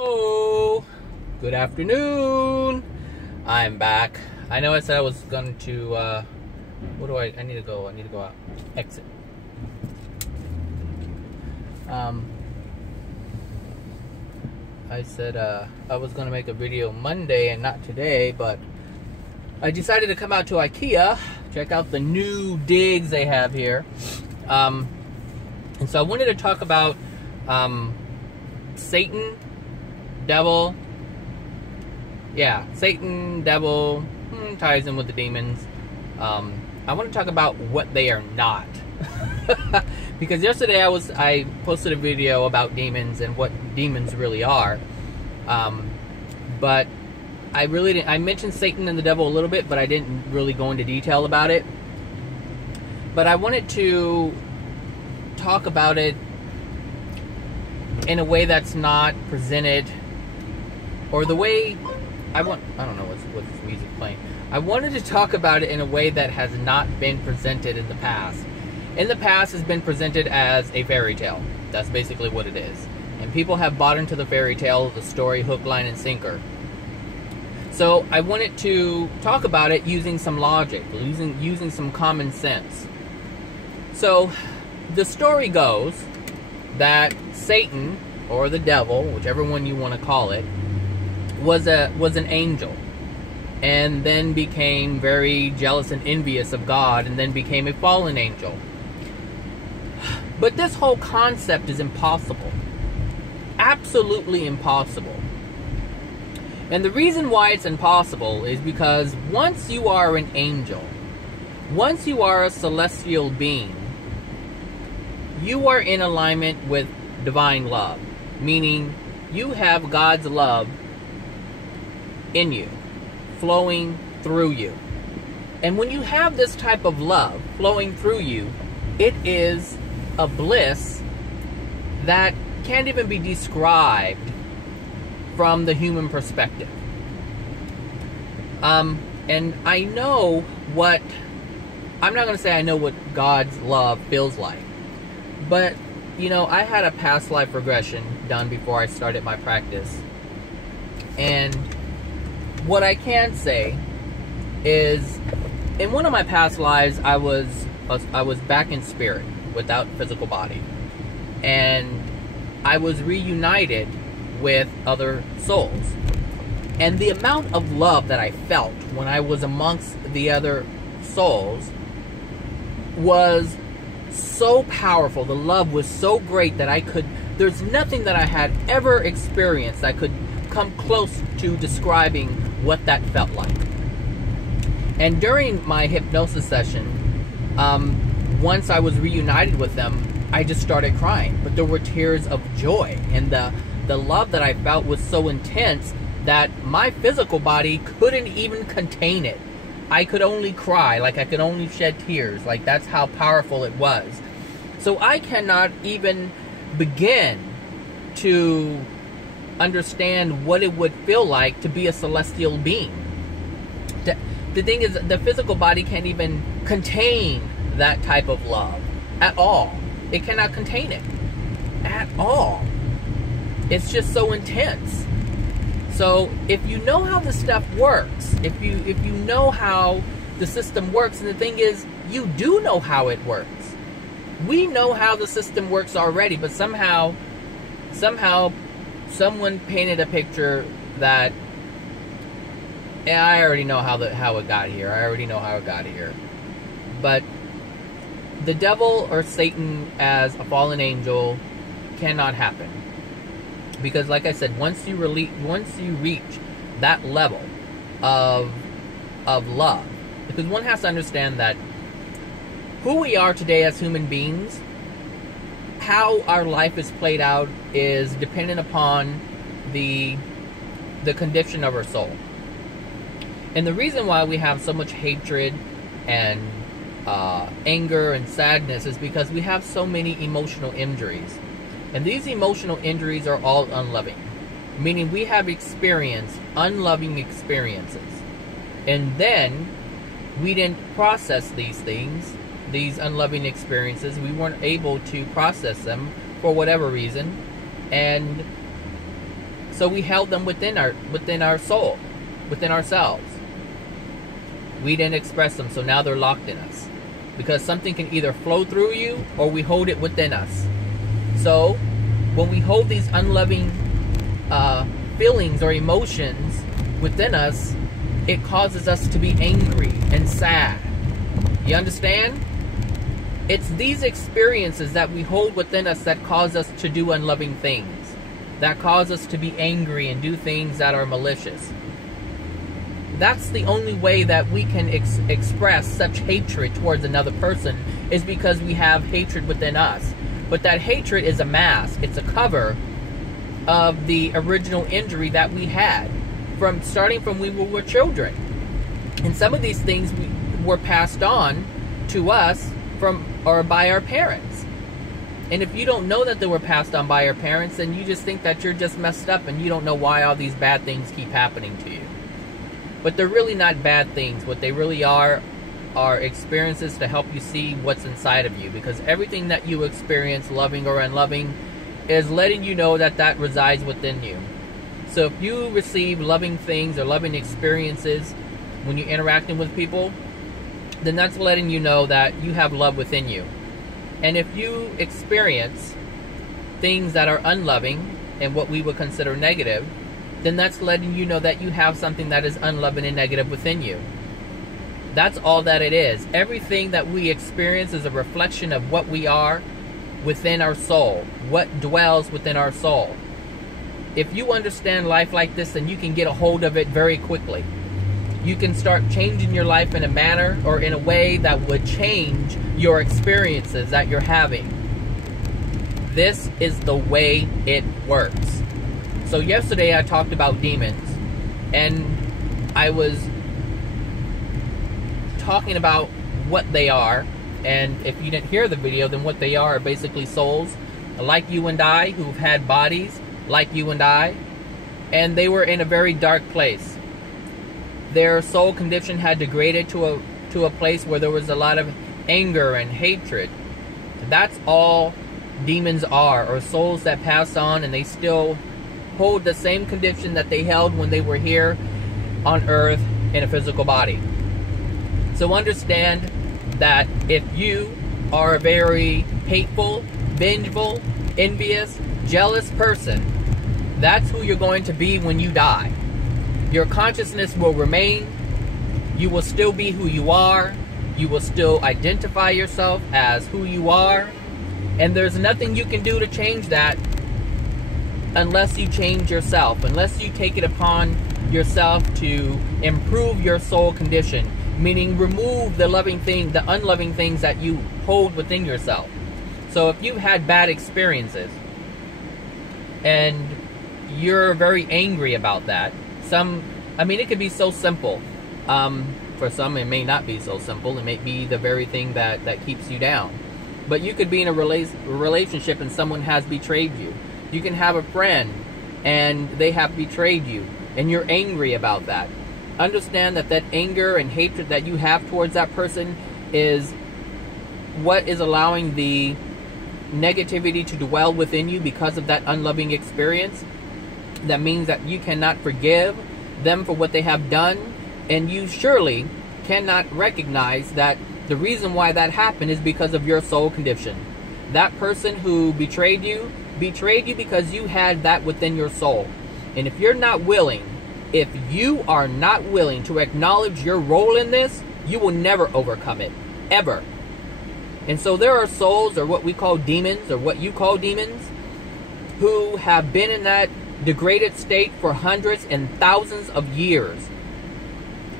Oh, good afternoon. I'm back. I know I said I was going to, I need to go out. Exit. I said, I was going to make a video Monday and not today, but I decided to come out to IKEA, check out the new digs they have here. And so I wanted to talk about, Satan, devil. Yeah, Satan, devil, ties in with the demons. I want to talk about what they are not. Because yesterday I posted a video about demons and what demons really are. But I mentioned Satan and the devil a little bit, but I didn't really go into detail about it. But I wanted to talk about it in a way that's not presented, or the way I don't know what's this music playing. I wanted to talk about it in a way that has not been presented in the past. In the past, it's been presented as a fairy tale. That's basically what it is. And people have bought into the fairy tale, the story, hook, line, and sinker. So I wanted to talk about it using some logic, using some common sense. So the story goes that Satan, or the devil, whichever one you want to call it, was an angel, and then became very jealous and envious of God, and then became a fallen angel. But this whole concept is impossible. Absolutely impossible. And the reason why it's impossible is because once you are an angel, once you are a celestial being, you are in alignment with divine love. Meaning, you have God's love in you, flowing through you. And when you have this type of love flowing through you, it is a bliss that can't even be described from the human perspective. And I know what, I'm not going to say I know what God's love feels like, but, you know, I had a past life regression done before I started my practice. And what I can say is, in one of my past lives, I was back in spirit without physical body. And I was reunited with other souls. And the amount of love that I felt when I was amongst the other souls was so powerful. The love was so great that there's nothing that I had ever experienced that could come close to describing what that felt like. And during my hypnosis session, once I was reunited with them, I just started crying. But there were tears of joy, and the love that I felt was so intense that my physical body couldn't even contain it. I could only cry, like I could only shed tears, like that's how powerful it was. So I cannot even begin to understand what it would feel like to be a celestial being. The thing is, the physical body can't even contain that type of love at all. It cannot contain it at all. It's just so intense. So if you know how this stuff works, if you know how the system works, and the thing is, you do know how it works. We know how the system works already, but somehow someone painted a picture that, yeah, I already know how it got here. I already know how it got here. But the devil or Satan as a fallen angel cannot happen. Because, like I said, once you reach that level of love, because one has to understand that who we are today as human beings, how our life is played out, is dependent upon the condition of our soul. And the reason why we have so much hatred and anger and sadness is because we have so many emotional injuries. And these emotional injuries are all unloving. Meaning we have experienced unloving experiences. And then we didn't process these things, these unloving experiences. We weren't able to process them for whatever reason. And So we held them within our soul, within ourselves. We didn't express them, so now they're locked in us. Because something can either flow through you or we hold it within us. So when we hold these unloving feelings or emotions within us, it causes us to be angry and sad. You understand? It's these experiences that we hold within us that cause us to do unloving things, that cause us to be angry and do things that are malicious. That's the only way that we can express such hatred towards another person, is because we have hatred within us. But that hatred is a mask. It's a cover of the original injury that we had starting from we were children. And some of these things were passed on to us from or by our parents. And if you don't know that they were passed on by your parents, then you just think that you're just messed up and you don't know why all these bad things keep happening to you. But they're really not bad things. What they really are experiences to help you see what's inside of you. Because everything that you experience, loving or unloving, is letting you know that that resides within you. So if you receive loving things or loving experiences when you're interacting with people, then that's letting you know that you have love within you. And if you experience things that are unloving and what we would consider negative, then that's letting you know that you have something that is unloving and negative within you. That's all that it is. Everything that we experience is a reflection of what we are within our soul, what dwells within our soul. If you understand life like this, then you can get a hold of it very quickly. You can start changing your life in a manner or in a way that would change your experiences that you're having. This is the way it works. So yesterday I talked about demons, and I was talking about what they are. And if you didn't hear the video, then what they are basically souls like you and I, who've had bodies like you and I, and they were in a very dark place. Their soul condition had degraded to a place where there was a lot of anger and hatred. That's all demons are, or souls that pass on and they still hold the same condition that they held when they were here on earth in a physical body. So understand that if you are a very hateful, vengeful, envious, jealous person, that's who you're going to be when you die. Your consciousness will remain. You will still be who you are. You will still identify yourself as who you are. And there's nothing you can do to change that unless you change yourself, unless you take it upon yourself to improve your soul condition, meaning remove the unloving things that you hold within yourself. So if you've had bad experiences and you're very angry about that, it could be so simple. For some, it may not be so simple. It may be the very thing that keeps you down. But you could be in a relationship and someone has betrayed you. You can have a friend and they have betrayed you and you're angry about that. Understand that anger and hatred that you have towards that person is what is allowing the negativity to dwell within you because of that unloving experience. That means that you cannot forgive them for what they have done, and you surely cannot recognize that the reason why that happened is because of your soul condition. That person who betrayed you because you had that within your soul. And if you are not willing to acknowledge your role in this, you will never overcome it, ever. And so there are souls, or what we call demons, or what you call demons, who have been in that degraded state for hundreds and thousands of years,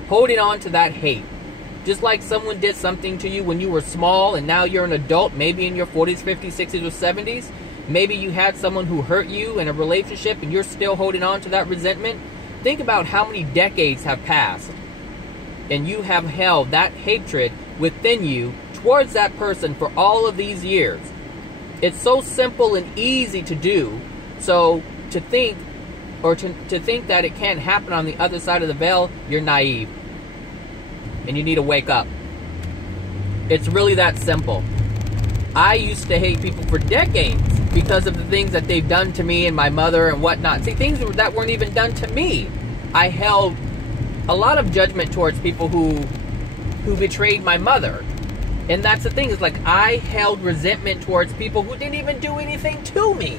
holding on to that hate. Just like someone did something to you when you were small and now you're an adult, maybe in your 40s, 50s, 60s, or 70s. Maybe you had someone who hurt you in a relationship and you're still holding on to that resentment. Think about how many decades have passed and you have held that hatred within you towards that person for all of these years. It's so simple and easy to do. So to think that it can't happen on the other side of the veil, you're naive. And you need to wake up. It's really that simple. I used to hate people for decades. because of the things that they've done to me and my mother and whatnot. See, things that weren't even done to me. I held a lot of judgment towards people who betrayed my mother. And that's the thing, is like I held resentment towards people who didn't even do anything to me.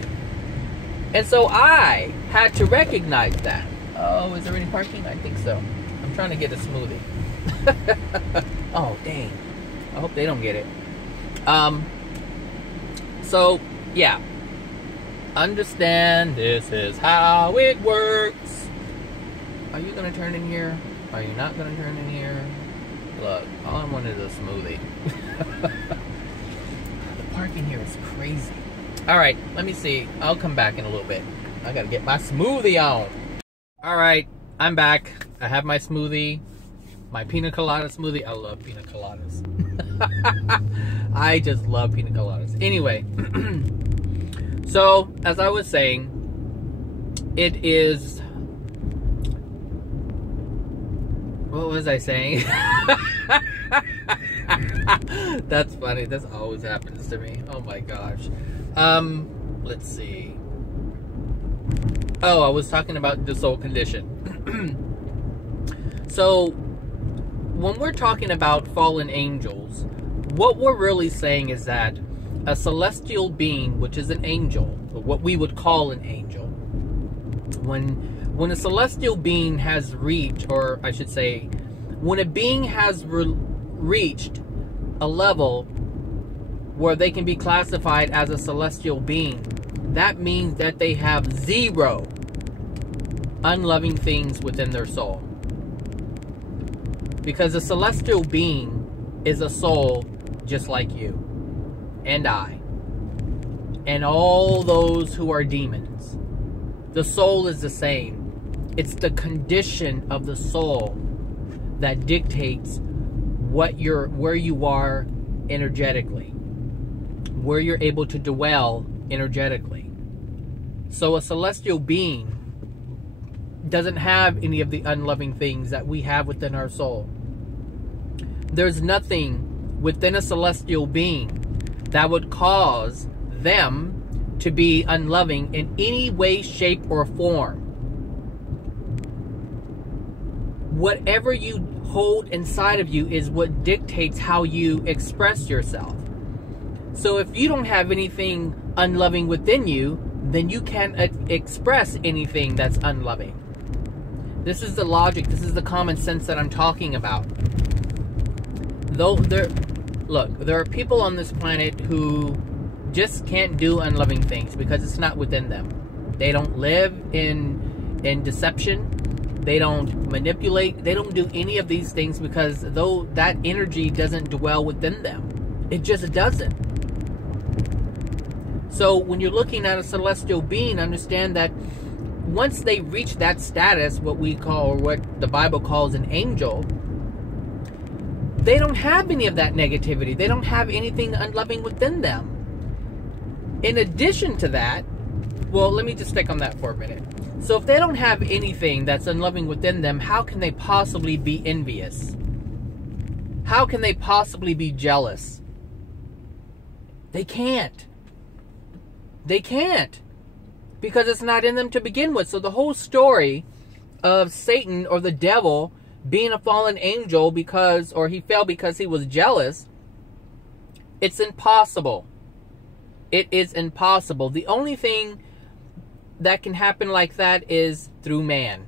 And so I had to recognize that. Oh, is there any parking? I think so. I'm trying to get a smoothie. Oh, dang. I hope they don't get it. So, yeah. Understand this is how it works. Are you going to turn in here? Are you not going to turn in here? Look, all I wanted is a smoothie. The parking here is crazy. Alright, let me see. I'll come back in a little bit. I gotta get my smoothie on. Alright, I'm back. I have my smoothie. My pina colada smoothie. I love pina coladas. I just love pina coladas. Anyway, so, as I was saying, it is... What was I saying? That's funny. This always happens to me. Oh my gosh. Let's see. Oh, I was talking about the soul condition. So, when we're talking about fallen angels, what we're really saying is that a celestial being, which is an angel, or what we would call an angel, when a celestial being has reached, or I should say, when a being has reached a level where they can be classified as a celestial being, that means that they have 0 unloving things within their soul. Because a celestial being is a soul just like you and I and all those who are demons. The soul is the same. It's the condition of the soul that dictates where you are energetically, where you're able to dwell energetically. So a celestial being doesn't have any of the unloving things that we have within our soul. There's nothing within a celestial being that would cause them to be unloving in any way, shape, or form. Whatever you hold inside of you is what dictates how you express yourself. So if you don't have anything unloving within you, then you can't express anything that's unloving. This is the logic, this is the common sense that I'm talking about. There are people on this planet who just can't do unloving things because it's not within them. They don't live in deception. They don't manipulate. They don't do any of these things because though that energy doesn't dwell within them. It just doesn't. So when you're looking at a celestial being, understand that once they reach that status, what we call, or what the Bible calls an angel, they don't have any of that negativity. They don't have anything unloving within them. In addition to that, well, let me just stick on that for a minute. So if they don't have anything that's unloving within them, how can they possibly be envious? How can they possibly be jealous? They can't. They can't. Because it's not in them to begin with. So the whole story of Satan or the devil being a fallen angel or he fell because he was jealous, it's impossible. It is impossible. The only thing that can happen like that is through man.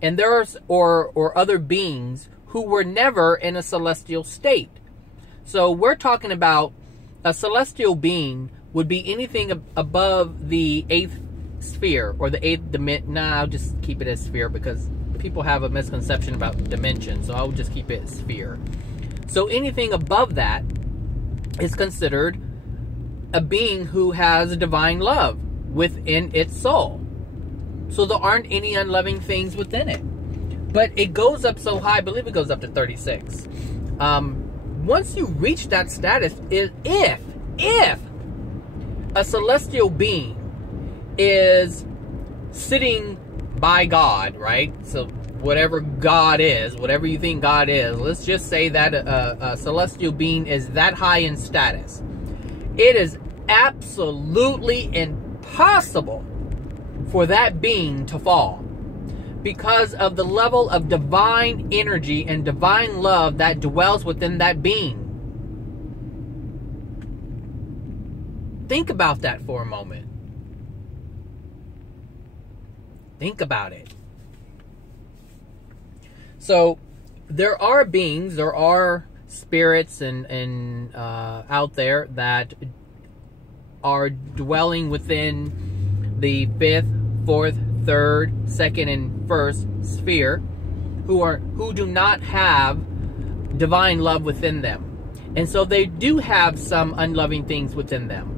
And there's or other beings who were never in a celestial state. So we're talking about a celestial being would be anything above the 8th sphere or the 8th dimension. Nah, I'll just keep it as sphere because people have a misconception about dimension. So I'll just keep it sphere. So anything above that is considered a being who has divine love within its soul. So there aren't any unloving things within it. But it goes up so high, I believe it goes up to 36. Once you reach that status, if a celestial being is sitting by God, right? So whatever God is, whatever you think God is, let's just say that a celestial being is that high in status. It is absolutely impossible for that being to fall, because of the level of divine energy and divine love that dwells within that being. Think about that for a moment. Think about it. So there are beings, there are spirits and out there that are dwelling within the 5th, 4th, 3rd, 2nd, and 1st sphere, who do not have divine love within them. And so they do have some unloving things within them.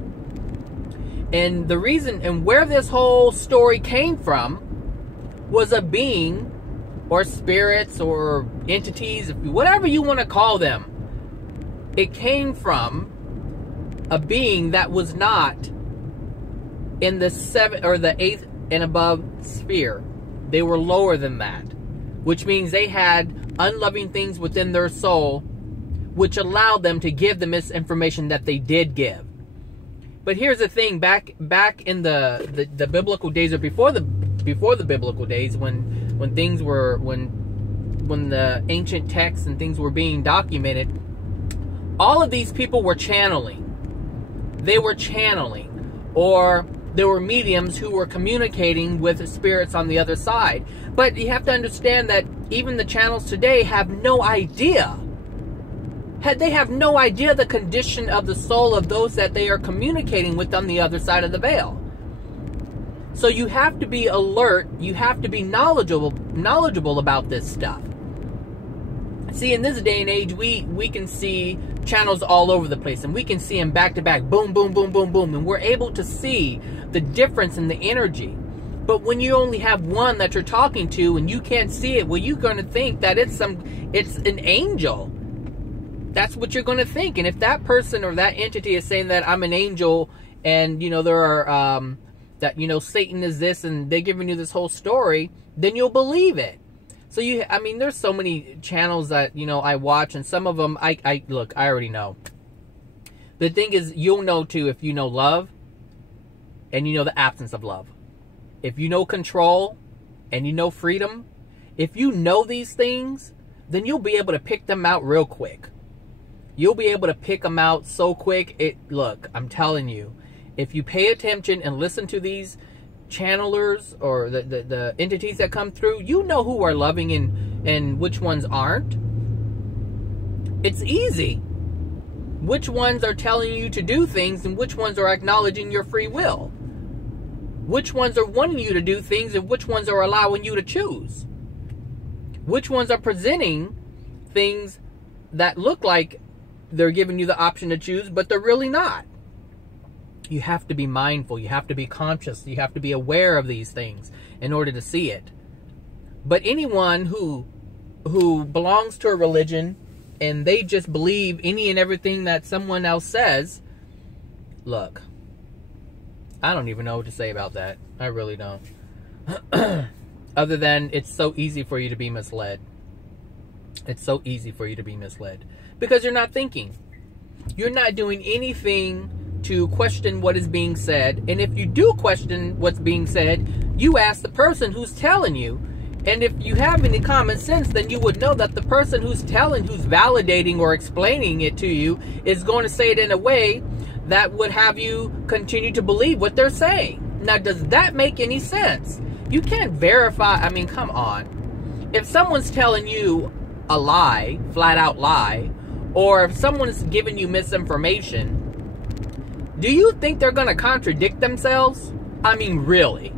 And the reason and where this whole story came from was a being or spirits or entities, whatever you want to call them. It came from a being that was not in the 7th or the 8th and above sphere. They were lower than that, which means they had unloving things within their soul, which allowed them to give the misinformation that they did give. But here's the thing: back in the biblical days, or before the biblical days, when things were when the ancient texts and things were being documented, all of these people were channeling. They were channeling, or there were mediums who were communicating with spirits on the other side. But you have to understand that even the channels today have no idea. They have no idea the condition of the soul of those that they are communicating with on the other side of the veil. So you have to be alert. You have to be knowledgeable about this stuff. See, in this day and age, we can see channels all over the place, and we can see them back to back, boom, boom, boom, boom, boom, and we're able to see the difference in the energy. But when you only have one that you're talking to and you can't see it, well, you're going to think that it's an angel. That's what you're going to think. And if that person or that entity is saying that I'm an angel, and there are that Satan is this, and they're giving you this whole story, then you'll believe it. So there's so many channels that I watch, and some of them I already know. The thing is, you'll know too if you know love and you know the absence of love. If you know control and you know freedom, if you know these things, then you'll be able to pick them out real quick. You'll be able to pick them out so quick. Look, I'm telling you, if you pay attention and listen to these channelers or the entities that come through, you know who are loving and which ones aren't. It's easy. Which ones are telling you to do things and which ones are acknowledging your free will. Which ones are wanting you to do things and which ones are allowing you to choose. Which ones are presenting things that look like they're giving you the option to choose, but they're really not. You have to be mindful. You have to be conscious. You have to be aware of these things in order to see it. But anyone who belongs to a religion and they just believe any and everything that someone else says, look, I don't even know what to say about that. I really don't. Other than it's so easy for you to be misled. It's so easy for you to be misled. Because you're not thinking. You're not doing anything to question what is being said. And if you do question what's being said, you ask the person who's telling you. And if you have any common sense, then you would know that the person who's validating or explaining it to you is going to say it in a way that would have you continue to believe what they're saying. Now, does that make any sense? You can't verify. I mean, come on. If someone's telling you a lie, flat out lie, or if someone's giving you misinformation, do you think they're going to contradict themselves? I mean, really?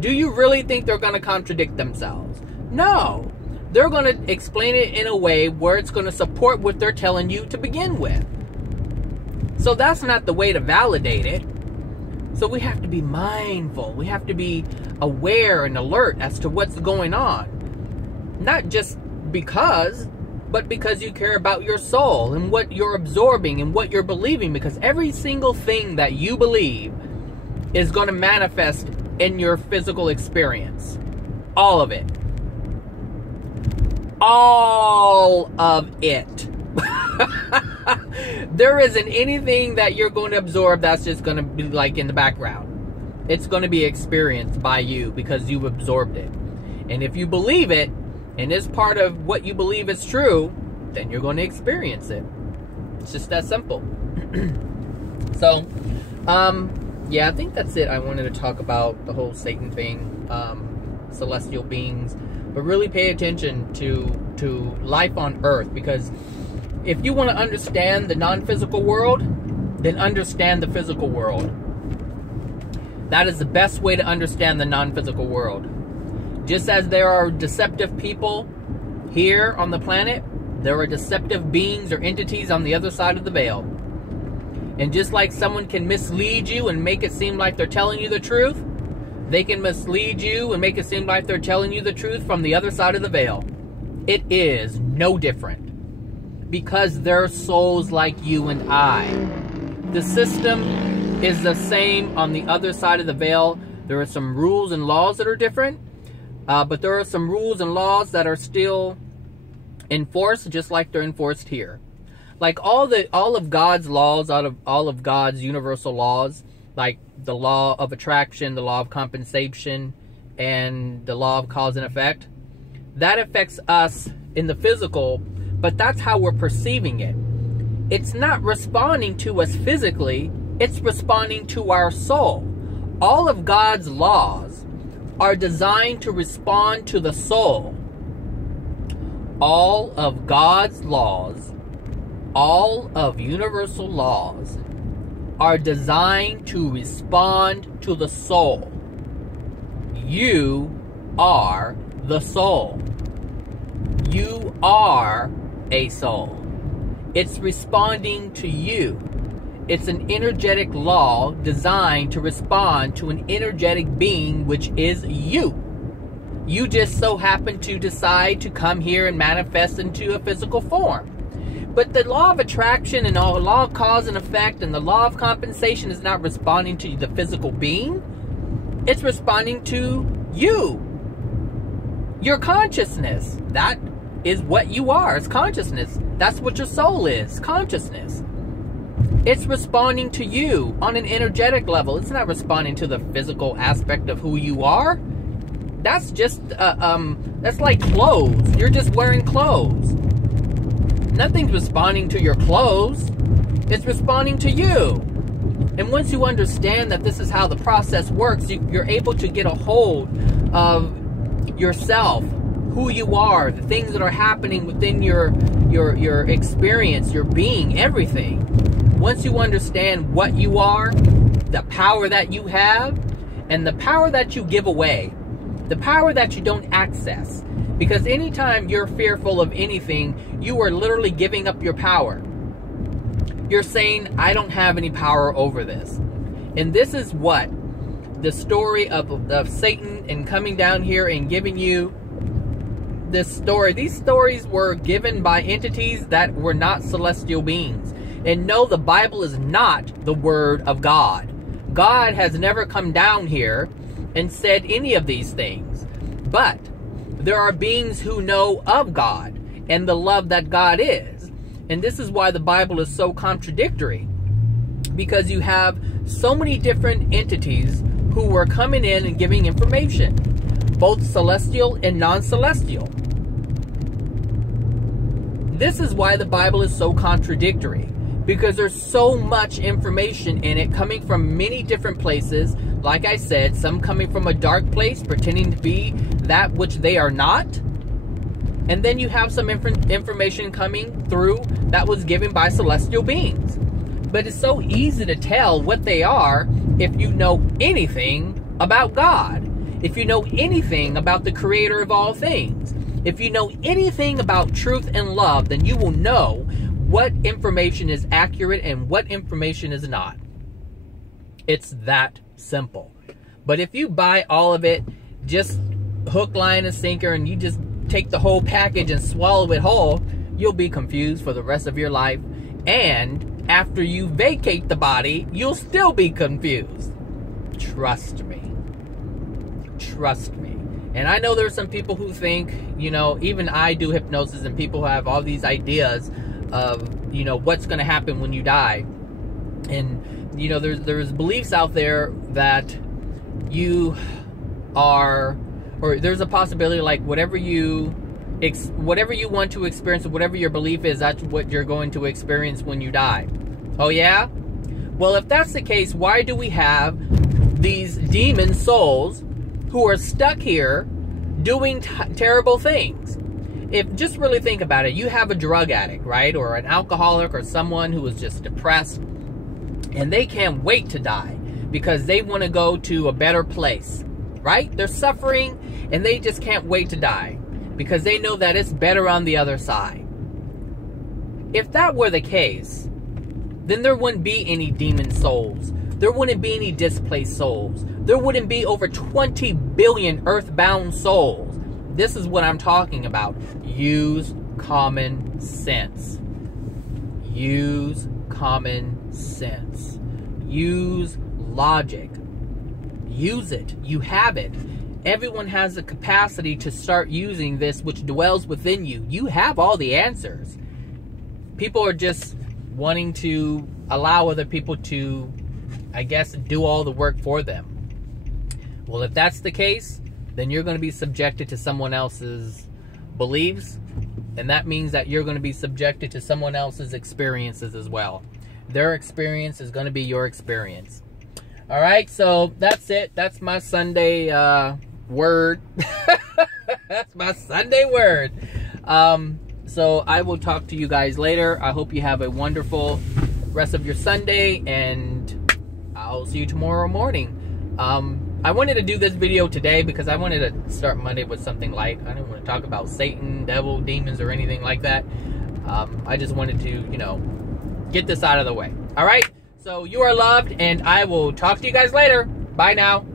Do you really think they're going to contradict themselves? No. They're going to explain it in a way where it's going to support what they're telling you to begin with. So that's not the way to validate it. So we have to be mindful. We have to be aware and alert as to what's going on. Not just because, but because you care about your soul and what you're absorbing and what you're believing. Because every single thing that you believe is going to manifest in your physical experience. All of it. All of it. There isn't anything that you're going to absorb that's just going to be like in the background. It's going to be experienced by you because you've absorbed it. And if you believe it, and it's part of what you believe is true, then you're going to experience it. It's just that simple. So, yeah, I think that's it. I wanted to talk about the whole Satan thing, celestial beings, but really pay attention to life on Earth, because if you want to understand the non-physical world, then understand the physical world. That is the best way to understand the non-physical world. Just as there are deceptive people here on the planet, there are deceptive beings or entities on the other side of the veil. And just like someone can mislead you and make it seem like they're telling you the truth, they can mislead you and make it seem like they're telling you the truth from the other side of the veil. It is no different. Because they're souls like you and I. The system is the same on the other side of the veil. There are some rules and laws that are different, but there are some rules and laws that are still enforced just like they're enforced here. Like all of God's laws, all of God's universal laws, like the law of attraction, the law of compensation, and the law of cause and effect, that affects us in the physical, but that's how we're perceiving it. It's not responding to us physically, it's responding to our soul. All of God's laws are designed to respond to the soul. All of God's laws, all of universal laws, are designed to respond to the soul. You are the soul. You are a soul. It's responding to you. It's an energetic law designed to respond to an energetic being, which is you. You just so happen to decide to come here and manifest into a physical form. But the law of attraction and the law of cause and effect and the law of compensation is not responding to the physical being. It's responding to you. Your consciousness. That is what you are. It's consciousness. That's what your soul is. Consciousness. It's responding to you on an energetic level. It's not responding to the physical aspect of who you are. That's just, that's like clothes. You're just wearing clothes. Nothing's responding to your clothes. It's responding to you. And once you understand that this is how the process works, you're able to get a hold of yourself, who you are, the things that are happening within your experience, your being, everything. Once you understand what you are, the power that you have, and the power that you give away, the power that you don't access. Because anytime you're fearful of anything, you are literally giving up your power. You're saying, I don't have any power over this. And this is what the story of Satan and coming down here and giving you this story. These stories were given by entities that were not celestial beings. And no, the Bible is not the Word of God. God has never come down here and said any of these things. But there are beings who know of God and the love that God is. And this is why the Bible is so contradictory. Because you have so many different entities who were coming in and giving information. Both celestial and non-celestial. This is why the Bible is so contradictory. Because there's so much information in it coming from many different places. Like I said, some coming from a dark place, pretending to be that which they are not. And then you have some information coming through that was given by celestial beings. But it's so easy to tell what they are if you know anything about God. If you know anything about the creator of all things. If you know anything about truth and love, then you will know what information is accurate and what information is not. It's that simple. But if you buy all of it, just hook, line, and sinker, and you just take the whole package and swallow it whole, you'll be confused for the rest of your life. And after you vacate the body, you'll still be confused. Trust me. Trust me. And I know there's some people who think, you know, even I do hypnosis, and people have all these ideas of you know, what's going to happen when you die. And, you know, there's beliefs out there that you are, or there's a possibility like whatever you want to experience, whatever your belief is, that's what you're going to experience when you die. Oh yeah? Well, if that's the case, why do we have these demon souls who are stuck here doing terrible things? If just really think about it, you have a drug addict, right? Or an alcoholic, or someone who is just depressed, and they can't wait to die because they want to go to a better place, right? They're suffering and they just can't wait to die because they know that it's better on the other side. If that were the case, then there wouldn't be any demon souls. There wouldn't be any displaced souls. There wouldn't be over 20 billion earthbound souls. This is what I'm talking about. Use common sense. Use common sense. Use logic. Use it. You have it. Everyone has the capacity to start using this which dwells within you. You have all the answers. People are just wanting to allow other people to, I guess, do all the work for them. Well, if that's the case, then you're going to be subjected to someone else's beliefs, and that means that you're going to be subjected to someone else's experiences as well. Their experience is going to be your experience. All right, so that's it. That's my Sunday word. That's my Sunday word. So I will talk to you guys later. I hope you have a wonderful rest of your Sunday, and I'll see you tomorrow morning. I wanted to do this video today because I wanted to start Monday with something light. I didn't want to talk about Satan, devil, demons, or anything like that. I just wanted to, you know, get this out of the way. All right? So you are loved, and I will talk to you guys later. Bye now.